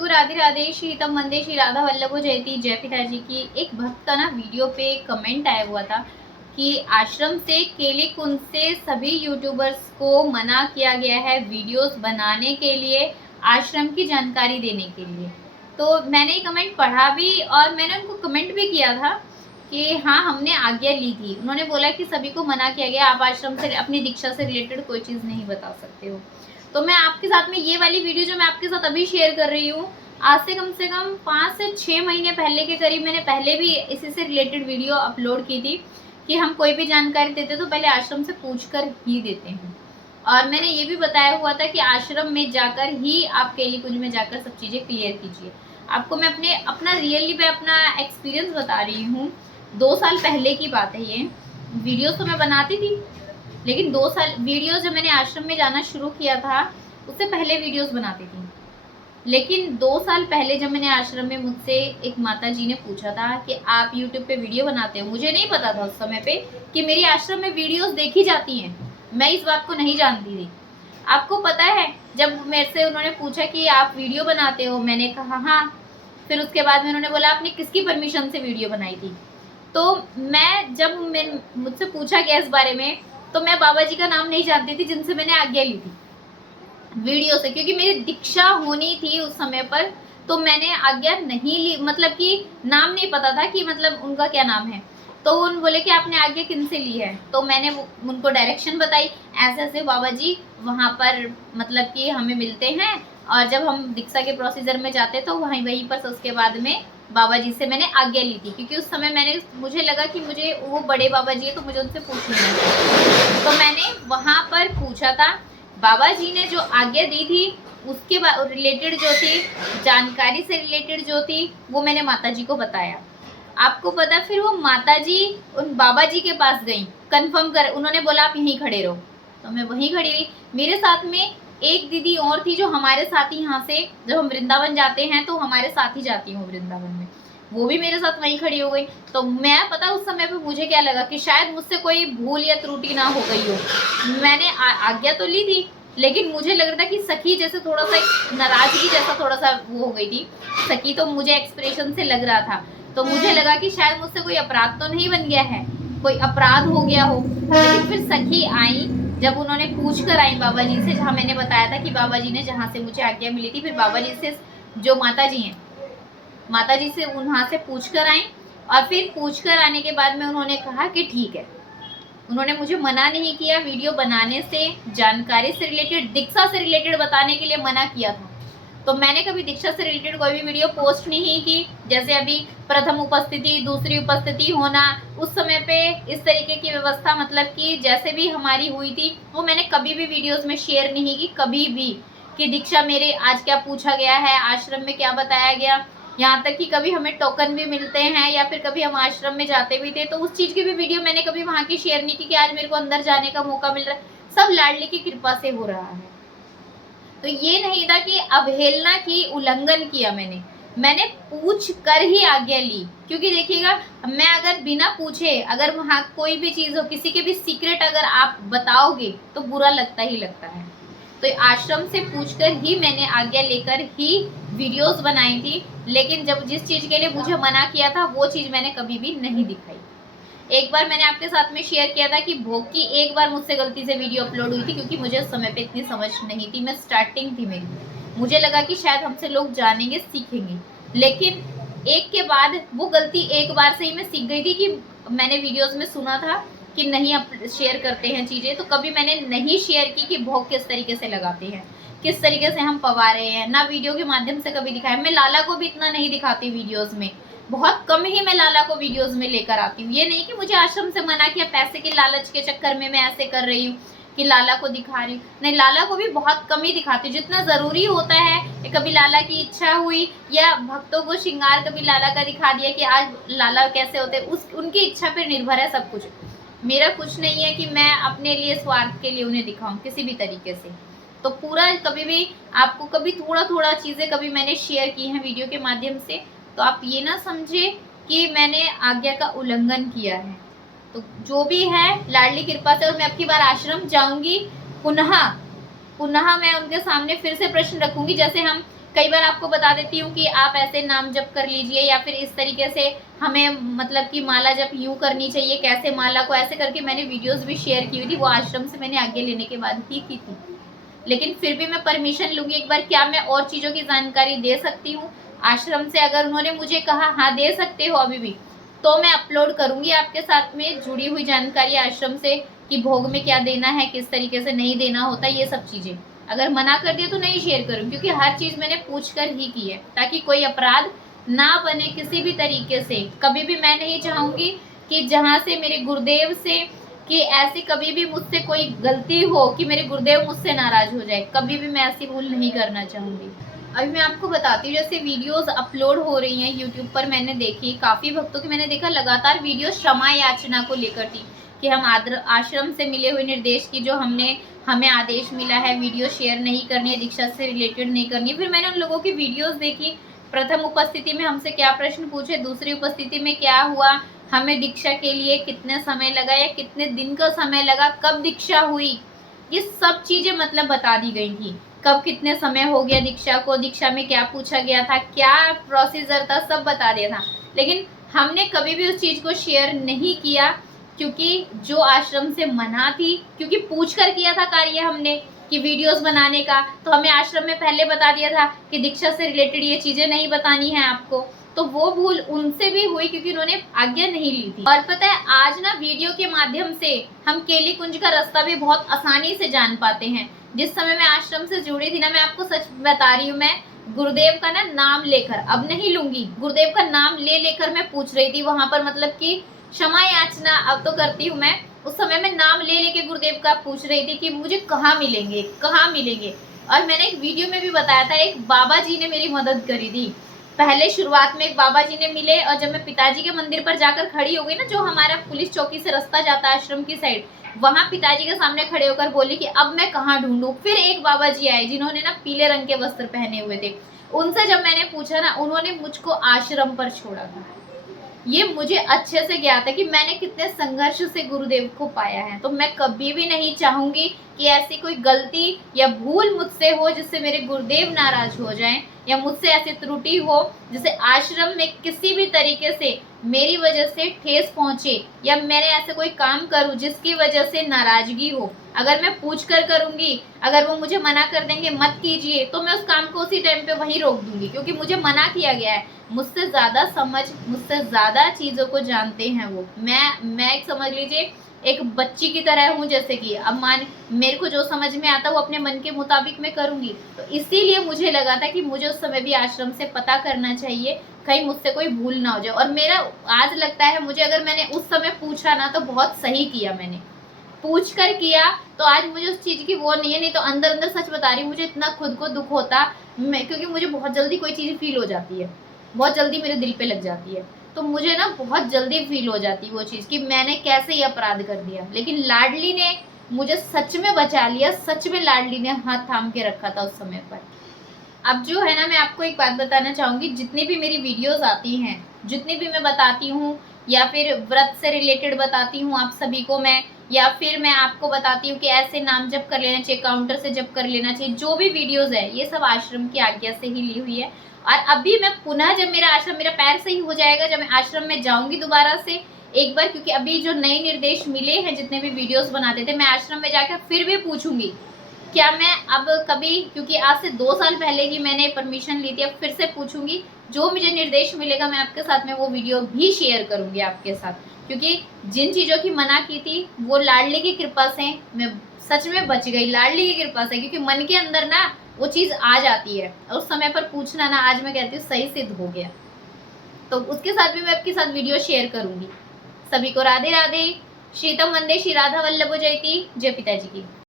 सतगुरु राधे राधे श्री तम वंदे श्री राधा वल्लभो जयती। जय पिताजी की। एक भक्त का ना वीडियो पे कमेंट आया हुआ था कि आश्रम से केले कुंज से सभी यूट्यूबर्स को मना किया गया है वीडियोस बनाने के लिए, आश्रम की जानकारी देने के लिए। तो मैंने ये कमेंट पढ़ा भी और मैंने उनको कमेंट भी किया था कि हाँ, हमने आज्ञा ली थी। उन्होंने बोला कि सभी को मना किया गया, आप आश्रम से अपनी दीक्षा से रिलेटेड कोई चीज़ नहीं बता सकते हो। तो मैं आपके साथ में ये वाली वीडियो जो मैं आपके साथ अभी शेयर कर रही हूँ, आज से कम 5 से 6 महीने पहले के करीब मैंने पहले भी इसी से रिलेटेड वीडियो अपलोड की थी कि हम कोई भी जानकारी देते तो पहले आश्रम से पूछकर ही देते हैं। और मैंने ये भी बताया हुआ था कि आश्रम में जाकर ही आप केली कुंज में जाकर सब चीज़ें क्लियर कीजिए। आपको मैं अपना रियली मैं अपना एक्सपीरियंस बता रही हूँ। 2 साल पहले की बात है ये। वीडियोस तो मैं बनाती थी, लेकिन 2 साल वीडियोस जब मैंने आश्रम में जाना शुरू किया था उससे पहले वीडियोस बनाती थी। लेकिन 2 साल पहले जब मैंने आश्रम में मुझसे एक माता जी ने पूछा था कि आप यूट्यूब पे वीडियो बनाते हो, मुझे नहीं पता था उस समय पे कि मेरी आश्रम में वीडियोस देखी जाती हैं। मैं इस बात को नहीं जानती थी। आपको पता है, जब मेरे से उन्होंने पूछा कि आप वीडियो बनाते हो, मैंने कहा हाँ। फिर उसके बाद में उन्होंने बोला आपने किसकी परमिशन से वीडियो बनाई थी। तो जब मुझसे पूछा गया इस बारे में, तो मैं बाबा जी का नाम नहीं जानती थी जिनसे मैंने आज्ञा ली थी वीडियो से, क्योंकि मेरी दीक्षा होनी थी उस समय पर। तो मैंने आज्ञा नहीं ली, मतलब कि नाम नहीं पता था कि मतलब उनका क्या नाम है। तो उन बोले कि आपने आज्ञा किन से ली है। तो मैंने उनको डायरेक्शन बताई, ऐसे ऐसे बाबा जी वहाँ पर मतलब कि हमें मिलते हैं, और जब हम दीक्षा के प्रोसीजर में जाते तो वहीं पर उसके बाद में बाबा जी से मैंने आज्ञा ली थी, क्योंकि उस समय मुझे लगा कि मुझे वो बड़े बाबा जी है तो मुझे उनसे पूछना है। तो मैंने वहाँ पर पूछा था। बाबा जी ने जो आज्ञा दी थी उसके रिलेटेड जो थी, जानकारी से रिलेटेड जो थी, वो मैंने माता जी को बताया। आपको पता, फिर वो माता जी उन बाबा जी के पास गई कंफर्म कर। उन्होंने बोला आप यहीं खड़े रहो, तो मैं वहीं खड़ी रही। मेरे साथ में एक दीदी और थी जो हमारे साथ ही, यहाँ से जब हम वृंदावन जाते हैं तो हमारे साथ ही जाती हूँ वृंदावन में, वो भी मेरे साथ वहीं खड़ी हो गई। तो मैं पता उस समय पे मुझे क्या लगा कि शायद मुझसे कोई भूल या त्रुटि ना हो गई हो। मैंने आज्ञा तो ली थी, लेकिन मुझे लग रहा था कि सखी जैसे थोड़ा सा नाराजगी जैसा थोड़ा सा वो हो गई थी सखी, तो मुझे एक्सप्रेशन से लग रहा था। तो मुझे लगा कि शायद मुझसे कोई अपराध तो नहीं बन गया है, कोई अपराध हो गया हो। लेकिन फिर सखी आई, जब उन्होंने पूछ कर आई बाबा जी से, जहाँ मैंने बताया था कि बाबा जी ने जहाँ से मुझे आज्ञा मिली थी, फिर बाबा जी से जो माता जी हैं, माता जी से वहाँ से पूछ कर आई। और फिर पूछ कर आने के बाद में उन्होंने कहा कि ठीक है। उन्होंने मुझे मना नहीं किया वीडियो बनाने से, जानकारी से रिलेटेड, दीक्षा से रिलेटेड बताने के लिए मना किया था। तो मैंने कभी दीक्षा से रिलेटेड कोई भी वीडियो पोस्ट नहीं की। जैसे अभी प्रथम उपस्थिति, दूसरी उपस्थिति होना, उस समय पे इस तरीके की व्यवस्था, मतलब कि जैसे भी हमारी हुई थी, वो मैंने कभी भी वीडियोस में शेयर नहीं की, कभी भी। कि दीक्षा मेरे आज क्या पूछा गया है, आश्रम में क्या बताया गया, यहाँ तक कि कभी हमें टोकन भी मिलते हैं या फिर कभी हम आश्रम में जाते भी थे तो उस चीज़ की भी वीडियो मैंने कभी वहाँ की शेयर नहीं की कि आज मेरे को अंदर जाने का मौका मिल रहा है। सब लाडली की कृपा से हो रहा है। तो ये नहीं था कि अवहेलना की, उल्लंघन किया। मैंने पूछ कर ही आज्ञा ली, क्योंकि देखिएगा, मैं अगर बिना पूछे अगर वहाँ कोई भी चीज़ हो, किसी के भी सीक्रेट अगर आप बताओगे तो बुरा लगता ही लगता है। तो आश्रम से पूछकर ही मैंने आज्ञा लेकर ही वीडियोस बनाई थी। लेकिन जब जिस चीज़ के लिए मुझे मना किया था वो चीज़ मैंने कभी भी नहीं दिखाई। एक बार मैंने आपके साथ में शेयर किया था कि भोग की एक बार मुझसे गलती से वीडियो अपलोड हुई थी, क्योंकि मुझे उस समय पे इतनी समझ नहीं थी, मैं स्टार्टिंग थी मेरी। मुझे लगा कि शायद हमसे लोग जानेंगे, सीखेंगे। लेकिन एक के बाद वो गलती एक बार से ही मैं सीख गई थी कि मैंने वीडियोस में सुना था कि नहीं आप शेयर करते हैं चीज़ें, तो कभी मैंने नहीं शेयर की कि भोग किस तरीके से लगाते हैं, किस तरीके से हम पवा रहे हैं, ना वीडियो के माध्यम से कभी दिखाया। मैं लाला को भी इतना नहीं दिखाती वीडियोस में, बहुत कम ही मैं लाला को वीडियोस में लेकर आती हूँ। ये नहीं कि मुझे आश्रम से मना किया, पैसे के लालच के चक्कर में मैं ऐसे कर रही हूँ कि लाला को दिखा रही हूँ, नहीं। लाला को भी बहुत कम ही दिखाती हूँ, जितना ज़रूरी होता है। कभी लाला की इच्छा हुई या भक्तों को श्रृंगार कभी लाला का दिखा दिया कि आज लाला कैसे होते, उनकी इच्छा पर निर्भर है सब कुछ। मेरा कुछ नहीं है कि मैं अपने लिए स्वार्थ के लिए उन्हें दिखाऊं किसी भी तरीके से। तो पूरा कभी भी आपको कभी थोड़ा थोड़ा चीज़ें कभी मैंने शेयर की हैं वीडियो के माध्यम से, तो आप ये ना समझे कि मैंने आज्ञा का उल्लंघन किया है। तो जो भी है लाडली कृपा से, और मैं अब की बार आश्रम जाऊंगी पुनः मैं उनके सामने फिर से प्रश्न रखूंगी। जैसे हम कई बार आपको बता देती हूँ कि आप ऐसे नाम जप कर लीजिए, या फिर इस तरीके से हमें मतलब कि माला जप यूँ करनी चाहिए, कैसे माला को ऐसे करके मैंने वीडियोस भी शेयर की हुई थी, वो आश्रम से मैंने आज्ञा लेने के बाद ही की थी। लेकिन फिर भी मैं परमिशन लूँगी एक बार, क्या मैं और चीज़ों की जानकारी दे सकती हूँ आश्रम से? अगर उन्होंने मुझे कहा हाँ दे सकते हो अभी भी, तो मैं अपलोड करूँगी आपके साथ में जुड़ी हुई जानकारी आश्रम से, कि भोग में क्या देना है, किस तरीके से नहीं देना होता, ये सब चीज़ें। अगर मना कर दिया तो नहीं शेयर करूँ, क्योंकि हर चीज़ मैंने पूछ कर ही की है, ताकि कोई अपराध ना बने किसी भी तरीके से। कभी भी मैं नहीं चाहूँगी कि जहाँ से मेरे गुरुदेव से, कि ऐसी कभी भी मुझसे कोई गलती हो कि मेरे गुरुदेव मुझसे नाराज हो जाए, कभी भी मैं ऐसी भूल नहीं करना चाहूँगी। अभी मैं आपको बताती हूँ, जैसे वीडियोस अपलोड हो रही हैं यूट्यूब पर, मैंने देखी काफ़ी भक्तों की, मैंने देखा लगातार वीडियो क्षमा याचना को लेकर थी, कि हम आश्रम से मिले हुए निर्देश की जो हमें आदेश मिला है, वीडियो शेयर नहीं करनी है, दीक्षा से रिलेटेड नहीं करनी है। फिर मैंने उन लोगों की वीडियोस देखी, प्रथम उपस्थिति में हमसे क्या प्रश्न पूछे, दूसरी उपस्थिति में क्या हुआ, हमें दीक्षा के लिए कितने समय लगा या कितने दिन का समय लगा, कब दीक्षा हुई, ये सब चीज़ें मतलब बता दी गई थी। कब कितने समय हो गया दीक्षा को, दीक्षा में क्या पूछा गया था, क्या प्रोसीजर था, सब बता दिया था। लेकिन हमने कभी भी उस चीज़ को शेयर नहीं किया, क्योंकि जो आश्रम से मना थी, क्योंकि पूछ कर किया था कार्य हमने कि वीडियोस बनाने का, तो हमें आश्रम में पहले बता दिया था कि दीक्षा से रिलेटेड ये चीज़ें नहीं बतानी है आपको। तो वो भूल उनसे भी हुई, क्योंकि उन्होंने आज्ञा नहीं ली थी। और पता है, आज ना वीडियो के माध्यम से हम केली कुंज का रास्ता भी बहुत आसानी से जान पाते हैं। जिस समय मैं आश्रम से जुड़ी थी ना, मैं आपको सच बता रही हूँ, मैं गुरुदेव का ना नाम लेकर, अब नहीं लूंगी, गुरुदेव का नाम ले लेकर मैं पूछ रही थी वहां पर, मतलब कि क्षमा याचना अब तो करती हूँ मैं, उस समय मैं नाम ले लेके गुरुदेव का पूछ रही थी कि मुझे कहाँ मिलेंगे, कहाँ मिलेंगे। और मैंने एक वीडियो में भी बताया था, एक बाबा जी ने मेरी मदद करी थी। पहले शुरुआत में एक बाबा जी ने मिले, और जब मैं पिताजी के मंदिर पर जाकर खड़ी हो गई ना, जो हमारा पुलिस चौकी से रास्ता जाता है आश्रम की साइड, वहां पिताजी के सामने खड़े होकर बोली कि अब मैं कहाँ ढूंढूं। फिर एक बाबा जी आए जिन्होंने ना पीले रंग के वस्त्र पहने हुए थे, उनसे जब मैंने पूछा ना, उन्होंने मुझको आश्रम पर छोड़ा था। ये मुझे अच्छे से ज्ञात है कि मैंने कितने संघर्ष से गुरुदेव को पाया है। तो मैं कभी भी नहीं चाहूंगी कि ऐसी कोई गलती या भूल मुझसे हो जिससे मेरे गुरुदेव नाराज हो जाएं, या मुझसे ऐसी त्रुटि हो जिससे आश्रम में किसी भी तरीके से मेरी वजह से ठेस पहुंचे, या मैंने ऐसे कोई काम करूं जिसकी वजह से नाराजगी हो। अगर मैं पूछ कर करूंगी, अगर वो मुझे मना कर देंगे मत कीजिए, तो मैं उस काम को उसी टाइम पे वहीं रोक दूंगी, क्योंकि मुझे मना किया गया है। मुझसे ज़्यादा समझ, मुझसे ज़्यादा चीज़ों को जानते हैं वो। मैं एक समझ लीजिए एक बच्ची की तरह हूँ, जैसे कि अब मान मेरे को जो समझ में आता है वो अपने मन के मुताबिक मैं करूँगी। तो इसीलिए मुझे लगा था कि मुझे उस समय भी आश्रम से पता करना चाहिए, कहीं मुझसे कोई भूल ना हो जाए। और मेरा आज लगता है, मुझे अगर मैंने उस समय पूछा ना, तो बहुत सही किया मैंने, पूछ कर किया। तो आज मुझे उस चीज़ की वो नहीं है, नहीं तो अंदर अंदर सच बता रही हूँ, मुझे इतना खुद को दुख होता, मैं, क्योंकि मुझे बहुत जल्दी कोई चीज़ फील हो जाती है, बहुत जल्दी मेरे दिल पे लग जाती है। तो मुझे ना बहुत जल्दी फील हो जाती है वो चीज़ कि मैंने कैसे ये अपराध कर दिया। लेकिन लाडली ने मुझे सच में बचा लिया, सच में लाडली ने हाथ थाम के रखा था उस समय पर। अब जो है ना, मैं आपको एक बात बताना चाहूँगी, जितनी भी मेरी वीडियोस आती हैं, जितनी भी मैं बताती हूँ, या फिर व्रत से रिलेटेड बताती हूँ आप सभी को मैं, या फिर मैं आपको बताती हूँ कि ऐसे नाम जप कर लेना चाहिए, काउंटर से जप कर लेना चाहिए, जो भी वीडियोस है ये सब आश्रम की आज्ञा से ही ली हुई है। और अभी मैं पुनः, जब मेरा आश्रम, मेरा पैर सही हो जाएगा, जब मैं आश्रम में जाऊँगी दोबारा से एक बार, क्योंकि अभी जो नए निर्देश मिले हैं, जितने भी वीडियोस बनाते थे, मैं आश्रम में जाकर फिर भी पूछूंगी, क्या मैं अब कभी, क्योंकि आज से 2 साल पहले की मैंने परमिशन ली थी, अब फिर से पूछूंगी, जो मुझे निर्देश मिलेगा मैं आपके साथ में वो वीडियो भी शेयर करूंगी आपके साथ। क्योंकि जिन चीज़ों की मना की थी, वो लाडली की कृपा से मैं सच में बच गई, लाडली की कृपा से, क्योंकि मन के अंदर ना वो चीज़ आ जाती है, और उस समय पर पूछना ना, आज मैं कहती हूँ सही सिद्ध हो गया। तो उसके साथ भी मैं आपके साथ वीडियो शेयर करूंगी। सभी को राधे राधे। श्रीतम वंदे श्री राधा वल्लभ जयती। जय पिताजी की।